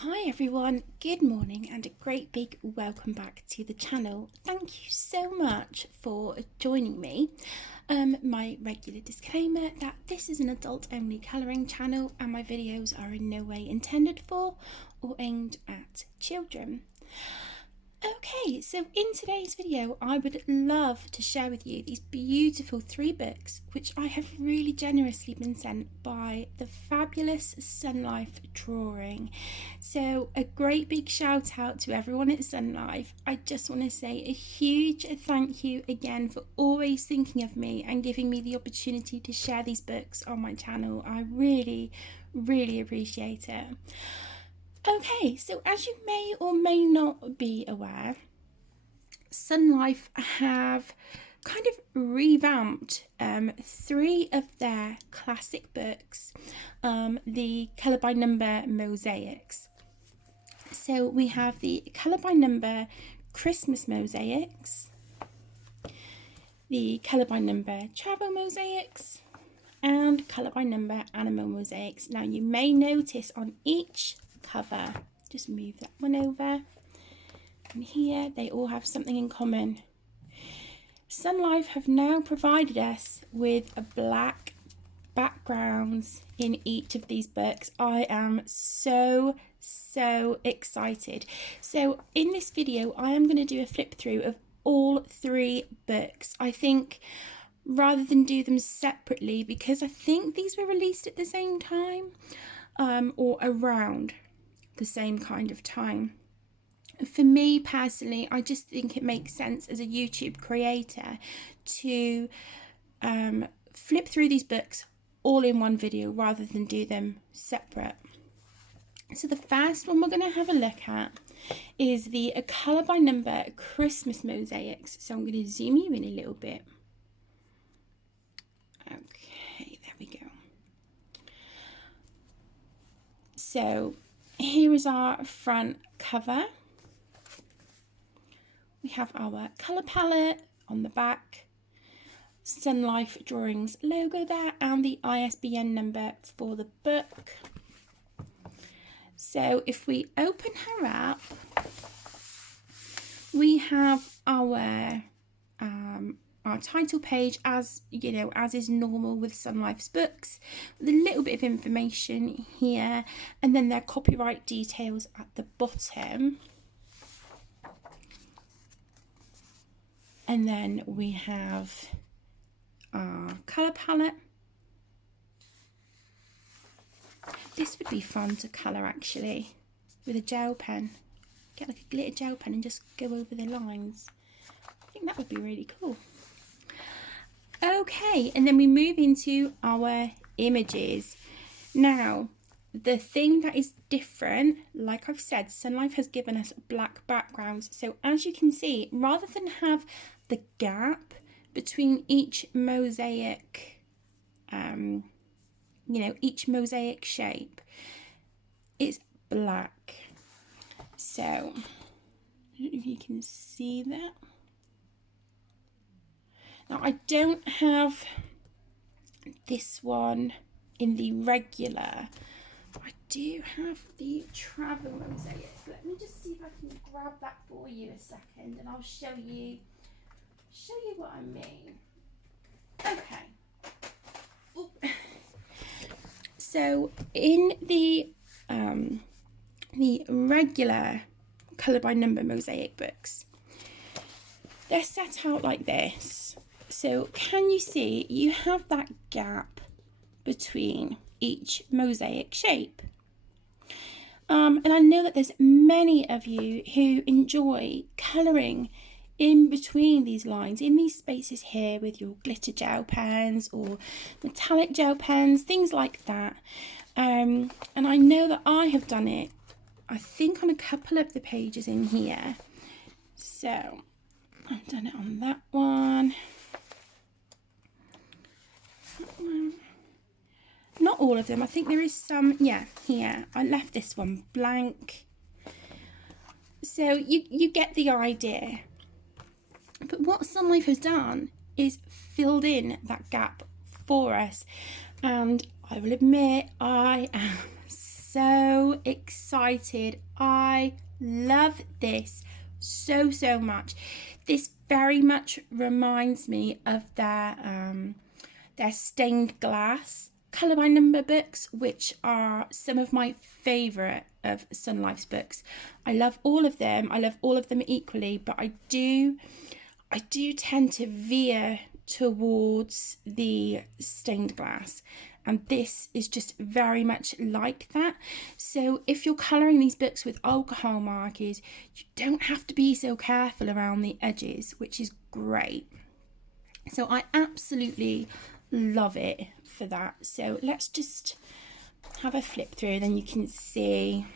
Hi everyone, good morning and a great big welcome back to the channel. Thank you so much for joining me. My regular disclaimer that this is an adult only colouring channel and my videos are in no way intended for or aimed at children. Okay, so in today's video I would love to share with you these beautiful 3 books which I have really generously been sent by the fabulous Sunlife Drawing. So a great big shout out to everyone at Sunlife. I just want to say a huge thank you again for always thinking of me and giving me the opportunity to share these books on my channel. I really appreciate it. Okay, so as you may or may not be aware, Sunlife have kind of revamped 3 of their classic books, the colour by number mosaics. So we have the colour by number Christmas mosaics, the colour by number travel mosaics, and colour by number animal mosaics. Now you may notice on each cover, just move that one over, and here they all have something in common. Sunlife have now provided us with a black backgrounds in each of these books. I am so excited. So in this video I am going to do a flip through of all 3 books. I think rather than do them separately, because I think these were released at the same time or around the same kind of time. For me personally, I just think it makes sense as a YouTube creator to flip through these books all in one video rather than do them separate. So the first one we're going to have a look at is the colour by number Christmas mosaics. So I'm going to zoom you in a little bit. Okay, there we go. So here is our front cover. We have our colour palette on the back, Sunlife Drawings logo there, and the ISBN number for the book. So if we open her up, we have our title page, as you know, as is normal with Sunlife's books, with a little bit of information here, and then their copyright details at the bottom. And then we have our colour palette. This would be fun to colour actually, with a gel pen. Get like a glitter gel pen and just go over the lines. I think that would be really cool. Okay, and then we move into our images. Now, the thing that is different, like I've said, Sunlife has given us black backgrounds. So as you can see, rather than have the gap between each mosaic, each mosaic shape, it's black. So, I don't know if you can see that. Now, I don't have this one in the regular. I do have the travel mosaic. Let me just see if I can grab that for you a second, and I'll show you what I mean. Okay. Oop. So in the regular colour by number mosaic books, they're set out like this. So can you see you have that gap between each mosaic shape? And I know that there's many of you who enjoy colouring in between these lines, in these spaces here, with your glitter gel pens or metallic gel pens, things like that. And I know that I have done it, I think, on a couple of the pages in here. So I've done it on that one. Not all of them. I think there is some, yeah, here. I left this one blank. So you get the idea. But what Sunlife has done is filled in that gap for us. And I will admit, I am so excited. I love this so much. This very much reminds me of their stained glass Colour by Number books, which are some of my favourite of Sunlife's books. I love all of them. I love all of them equally, but I do tend to veer towards the stained glass, and this is just very much like that. So if you're colouring these books with alcohol markers, you don't have to be so careful around the edges, which is great. So I absolutely love it for that. So let's just have a flip through, then you can see.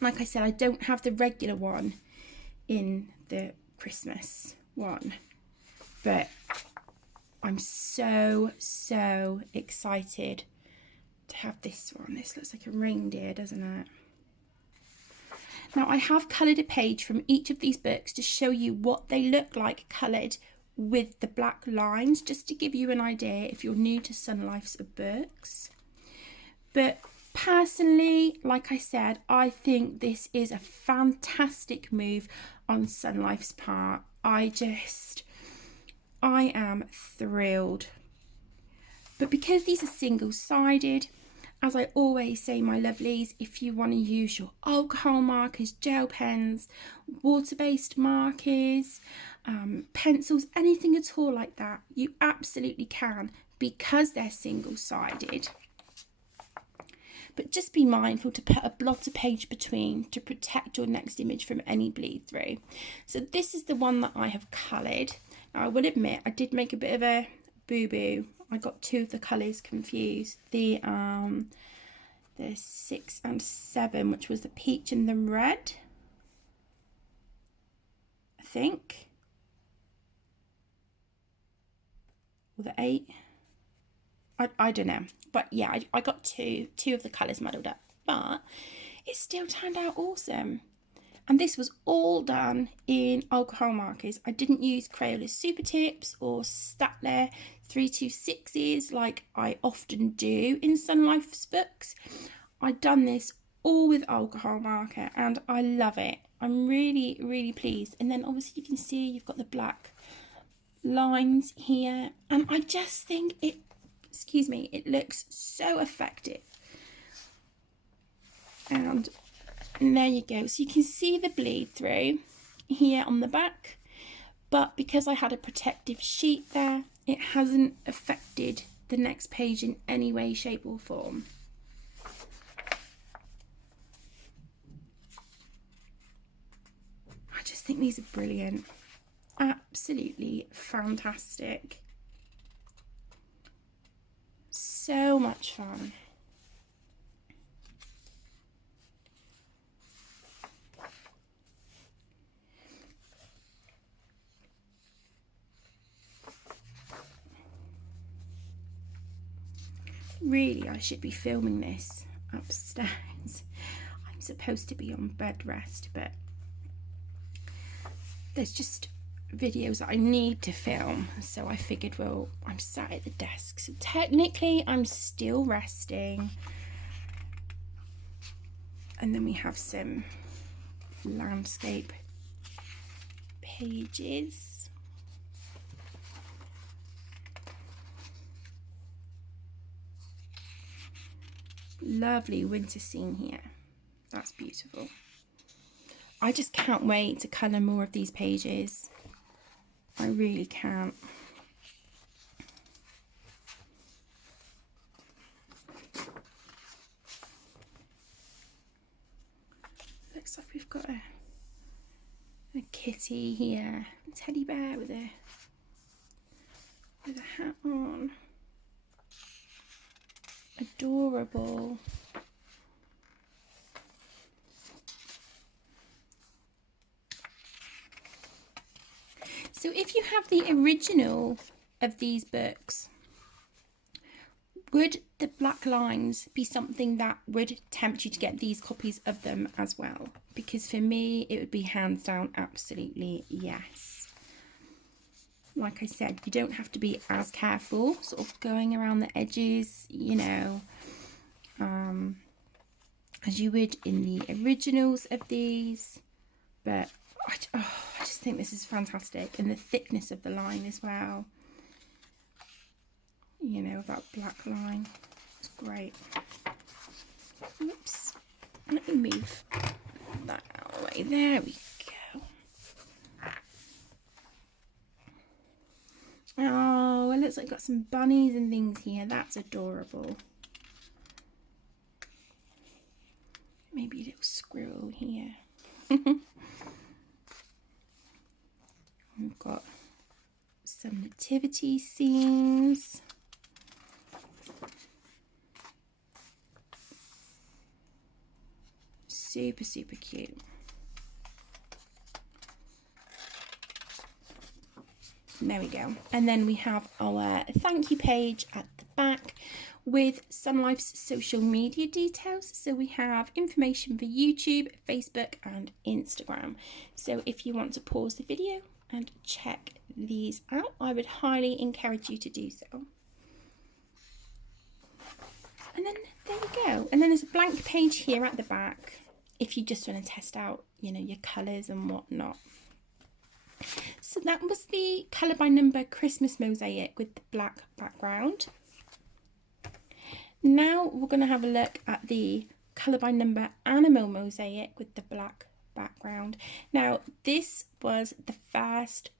Like I said, I don't have the regular one in the Christmas one, but I'm so excited to have this one. This looks like a reindeer, doesn't it? Now I have coloured a page from each of these books to show you what they look like coloured with the black lines, just to give you an idea if you're new to Sunlife's books. But personally, like I said, I think this is a fantastic move on Sunlife's part. I am thrilled. But because these are single-sided, as I always say, my lovelies, if you want to use your alcohol markers, gel pens, water-based markers, pencils, anything at all like that, you absolutely can, because they're single-sided. But just be mindful to put a blotter page between to protect your next image from any bleed through. So this is the one that I have coloured. Now I will admit I did make a bit of a boo-boo. I got two of the colours confused. The 6 and 7, which was the peach and the red, I think. Or the 8. I don't know. But yeah, I got two of the colours muddled up. But it still turned out awesome. And this was all done in alcohol markers. I didn't use Crayola Super Tips or Staedtler 326s like I often do in Sunlife's books. I've done this all with alcohol marker and I love it. I'm really pleased. And then obviously you can see you've got the black lines here. And I just think it looks so effective. And there you go. So you can see the bleed through here on the back, but because I had a protective sheet there, it hasn't affected the next page in any way, shape or form. I just think these are brilliant. Absolutely fantastic. So much fun. Really, I should be filming this upstairs. I'm supposed to be on bed rest, but there's just videos that I need to film, so I figured, well, I'm sat at the desk, so technically I'm still resting. And then we have some landscape pages. Lovely winter scene here. That's beautiful. I just can't wait to colour more of these pages. I really can't. Looks like we've got a kitty here, a teddy bear with a hat on. Adorable. So if you have the original of these books, would the black lines be something that would tempt you to get these copies of them as well? Because for me, it would be hands down absolutely yes. Like I said, you don't have to be as careful, sort of going around the edges, you know. as you would in the originals of these, but I just think this is fantastic, and the thickness of the line as well, you know, that black line, it's great. Oops, let me move that out of the way, there we go. Oh, it looks like got some bunnies and things here, that's adorable. Maybe a little squirrel here. We've got some nativity scenes. Super, super cute. There we go. And then we have our thank you page at the back with Sun Life's social media details. So we have information for YouTube, Facebook and Instagram. So if you want to pause the video and check these out, I would highly encourage you to do so. And then there you go. And then there's a blank page here at the back if you just want to test out, you know, your colours and whatnot. So that was the colour by number Christmas mosaic with the black background. Now we're going to have a look at the colour by number animal mosaic with the black background. Now this was the first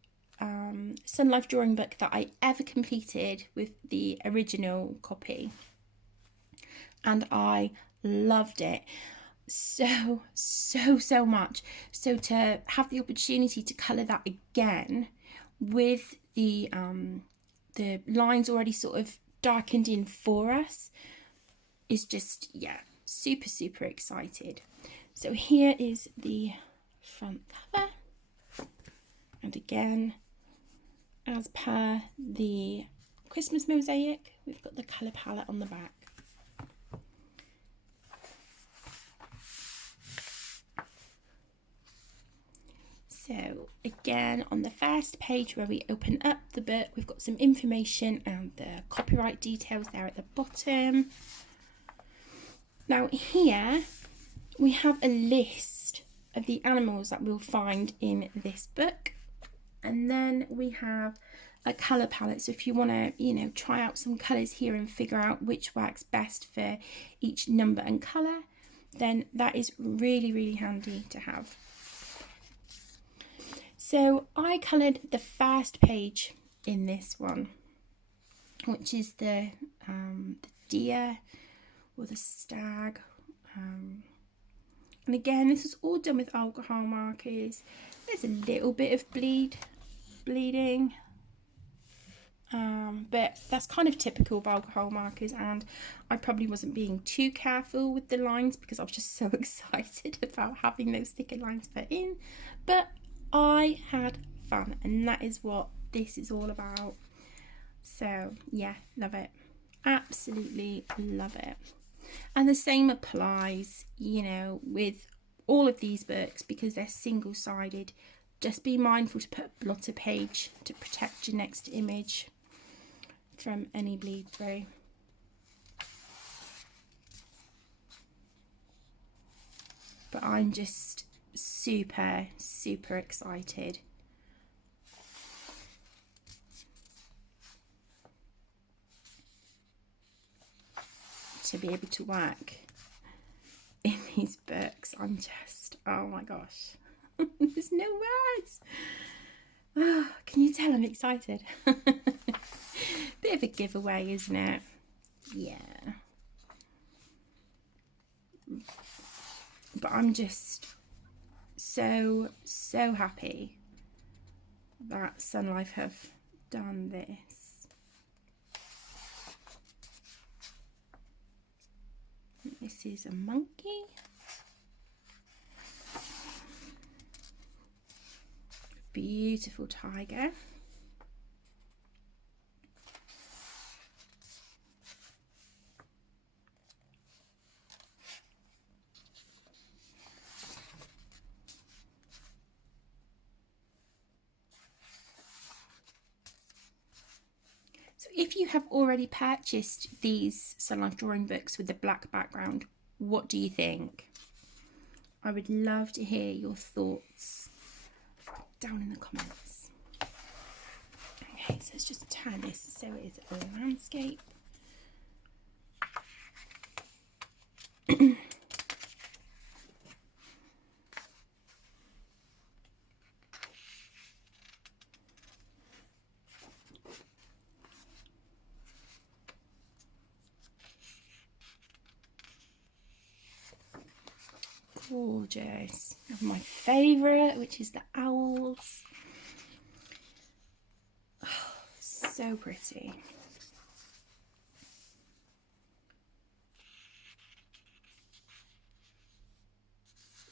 Sunlife drawing book that I ever completed with the original copy, and I loved it so much. So to have the opportunity to colour that again with the lines already sort of darkened in for us is just, yeah, super excited. So here is the front cover, and again, as per the Christmas mosaic, we've got the colour palette on the back. So again, on the first page where we open up the book, we've got some information and the copyright details there at the bottom. Now here we have a list of the animals that we'll find in this book, and then we have a colour palette. So if you want to, you know, try out some colours here and figure out which works best for each number and colour, then that is really handy to have. So I coloured the first page in this one, which is the deer or the stag. And again, this is all done with alcohol markers. There's a little bit of bleeding, but that's kind of typical of alcohol markers, and I probably wasn't being too careful with the lines because I was just so excited about having those thicker lines put in. But I had fun, and that is what this is all about. So yeah, love it, absolutely love it. And the same applies, you know, with all of these books because they're single-sided. Just be mindful to put a blotter page to protect your next image from any bleed through. But I'm just super excited to be able to work in these books. I'm just, oh my gosh, there's no words. Oh, can you tell I'm excited? Bit of a giveaway, isn't it? Yeah. But I'm just so happy that Sun Life have done this. This is a monkey. Beautiful tiger. So if you have already purchased these Sunlife drawing books with the black background, What do you think? I would love to hear your thoughts down in the comments. Okay, so let's just turn this so it is a landscape. Gorgeous. My favourite, which is the owls. Oh, so pretty.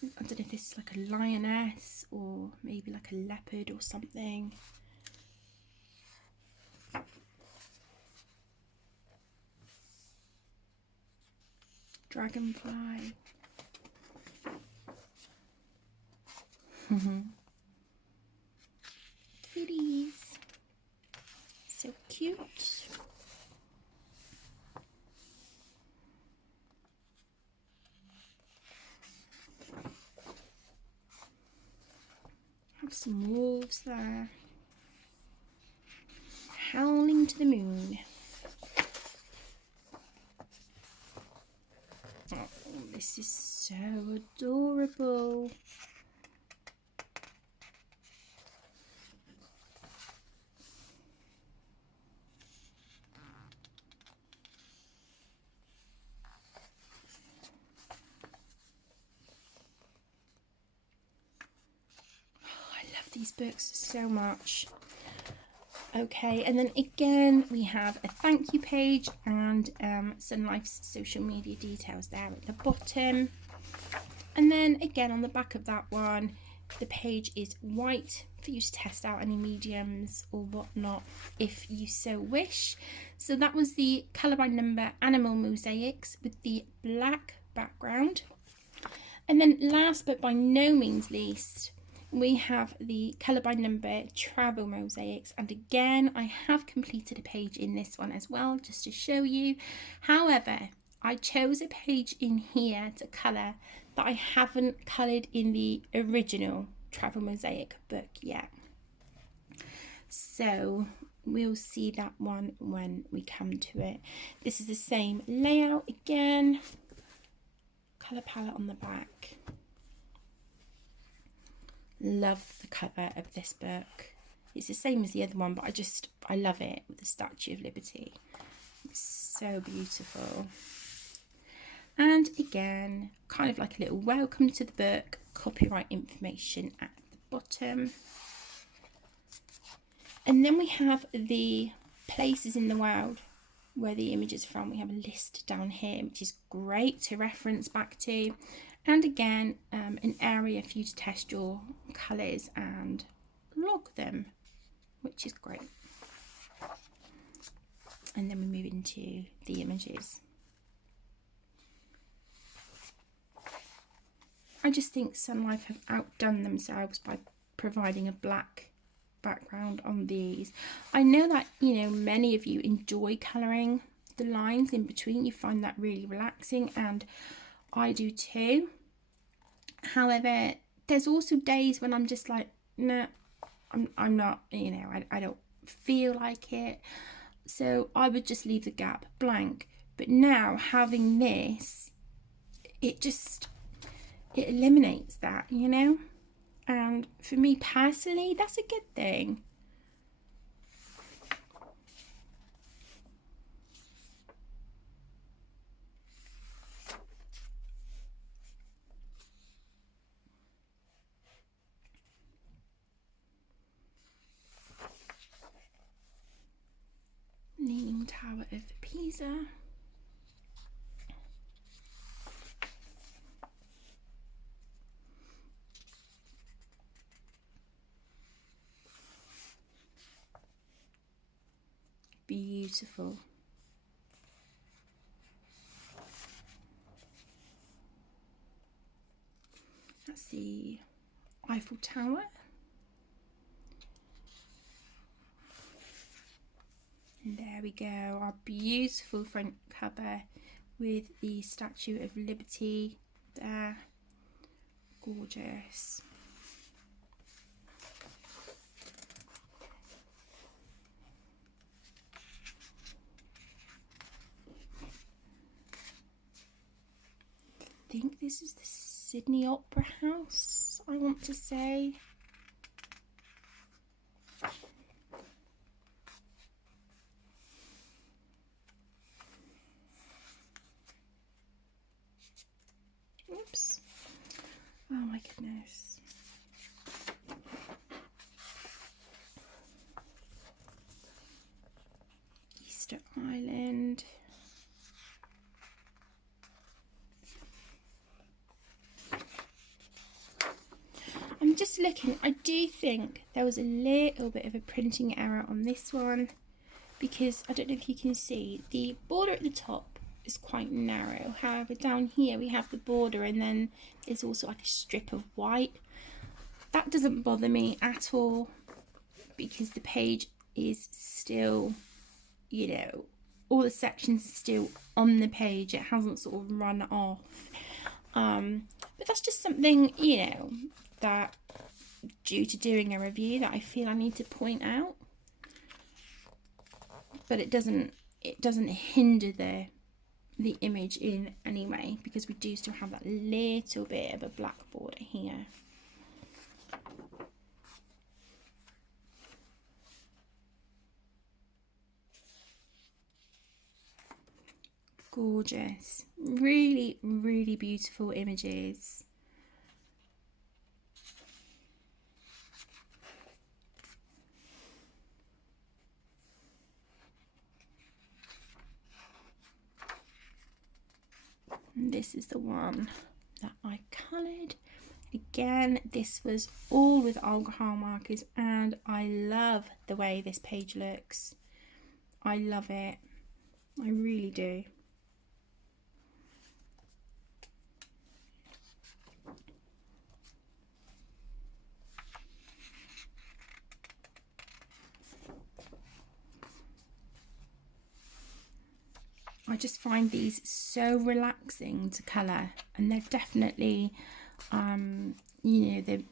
I don't know if this is like a lioness or maybe like a leopard or something. Dragonfly. Kitties. So cute. Have some wolves there. Howling to the moon. Oh, this is so adorable. These books so much. Okay, and then again we have a thank you page and Sunlife's social media details there at the bottom. And then again on the back of that one, the page is white for you to test out any mediums or whatnot if you so wish. So that was the colour by number animal mosaics with the black background. And then last but by no means least, we have the colour by number travel mosaics, and again I have completed a page in this one as well just to show you. However, I chose a page in here to colour that I haven't coloured in the original travel mosaic book yet, so we'll see that one when we come to it. This is the same layout again, colour palette on the back. Love the cover of this book. It's the same as the other one, but I love it with the Statue of Liberty. It's so beautiful. And again, kind of like a little welcome to the book, copyright information at the bottom. And then we have the places in the world where the image is from. We have a list down here, which is great to reference back to. And again, an area for you to test your colours and log them, which is great. And then we move into the images. I just think Sunlife have outdone themselves by providing a black background on these. I know that, you know, many of you enjoy colouring the lines in between. You find that really relaxing, and I do too. However, there's also days when I'm just like, no, I'm not, you know, I don't feel like it. So I would just leave the gap blank. But now having this, it eliminates that, you know? And for me personally, that's a good thing. Leaning Tower of Pisa. Beautiful. That's the Eiffel Tower. And there we go, our beautiful front cover with the Statue of Liberty there. Gorgeous. I think this is the Sydney Opera House, I want to say. Oops. Oh my goodness. Easter Island. I'm just looking, I do think there was a little bit of a printing error on this one, because I don't know if you can see, the border at the top is quite narrow. However, down here we have the border and then there's also like a strip of white. That doesn't bother me at all, because the page is still, you know, all the sections are still on the page. It hasn't sort of run off. But that's just something, you know, that due to doing a review that I feel I need to point out. But it doesn't hinder the image in any way, because we do still have that little bit of a black border here. Gorgeous. Really, really beautiful images. And this is the one that I coloured. Again, this was all with alcohol markers, and I love the way this page looks. I love it. I really do. I just find these so relaxing to colour, and they're definitely, you know, the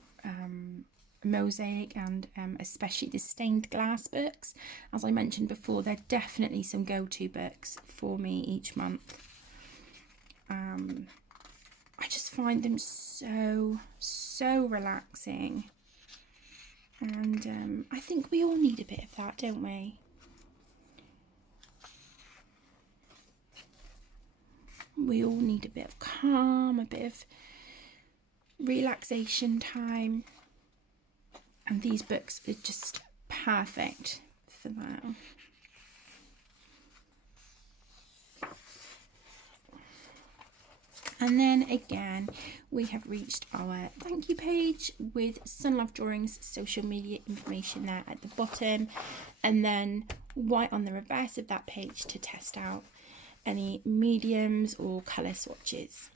mosaic and especially the stained glass books. As I mentioned before, they're definitely some go-to books for me each month. I just find them so relaxing, and I think we all need a bit of that, don't we? We all need a bit of calm, a bit of relaxation time, and these books are just perfect for that. And then again, we have reached our thank you page with Sunlife Drawing's social media information there at the bottom, and then white on the reverse of that page to test out any mediums or colour swatches.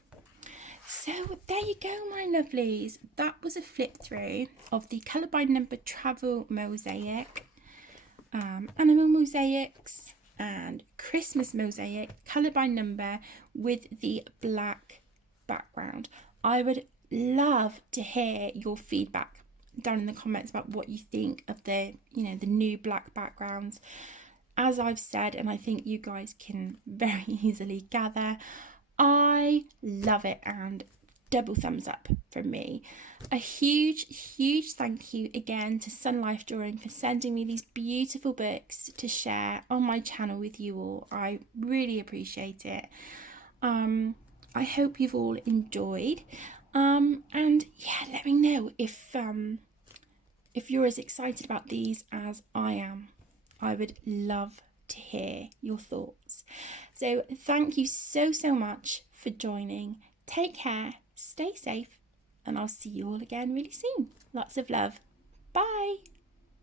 So there you go, my lovelies. That was a flip through of the Colour by Number Travel Mosaic, Animal Mosaics and Christmas Mosaic, Colour by Number with the black background. I would love to hear your feedback down in the comments about what you think of the, you know, the new black backgrounds. As I've said, and I think you guys can very easily gather, I love it, and double thumbs up from me. A huge thank you again to Sunlife Drawing for sending me these beautiful books to share on my channel with you all. I really appreciate it. I hope you've all enjoyed, and yeah, let me know if you're as excited about these as I am. I would love to hear your thoughts. So thank you so much for joining. Take care, stay safe, and I'll see you all again really soon. Lots of love. Bye.